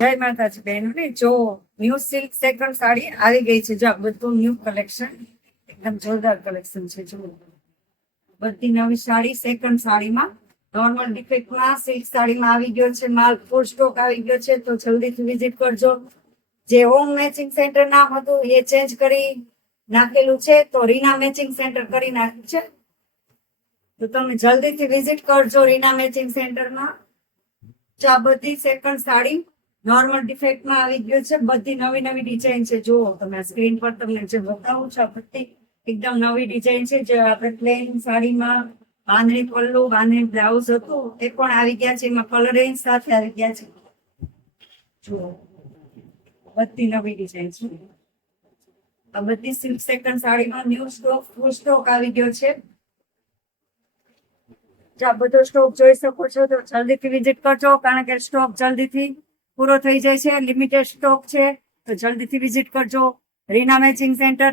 જય માતાજી બહેનોને જો ન્યૂ સિલ્ક સેકન્ડ સાડી આવી ગઈ છે. જો આ બધું ન્યૂ કલેક્શન એકદમ જોરદાર કલેક્શન છે. જો બધી નવી સાડી સેકન્ડ સાડીમાં નોર્મલ ડિફેક્ટમાં સિલ્ક સાડીમાં આવી ગયો છે માલ. ફૂલ સ્ટોક આવી ગયો છે તો જલ્દીથી વિઝિટ કરજો. જે હોમ મેચિંગ સેન્ટર નામ હતું એ ચેન્જ કરી નાખેલું છે તો રીના મેચિંગ સેન્ટર કરી નાખ્યું છે. તો તમે જલ્દીથી વિઝિટ કરજો રીના મેચિંગ સેન્ટરમાં. જો આ બધી સેકન્ડ સાડી નોર્મલ ડિફેક્ટમાં આવી ગયો છે. બધી નવી નવી ડિઝાઇન છે. જુઓ તમે સ્ક્રીન પર તમને જે બતાવું છું આ બધી એકદમ નવી ડિઝાઇન છે. જે આપણે પ્લેન સાડીમાં બાંધણી પલ્લુ બાંધણી બ્લાઉઝ હતું એ પણ આવી ગયા છે. એમાં કલર રેન્જ સાથે આવી ગયા છે. જુઓ બધી નવી ડિઝાઇન છે. આ બધી સિલ્ક સેકન્ડ સાડીમાં ન્યૂ સ્ટોક ફૂલ સ્ટોક આવી ગયો છે. આ બધો સ્ટોક જોઈ શકો છો તો જલ્દીથી વિઝિટ કરજો કારણ કે સ્ટોક જલ્દીથી પૂરો થઈ જાય છે. લિમિટેડ સ્ટોક છે તો જલ્દીથી વિઝિટ કરજો. Reena matching centre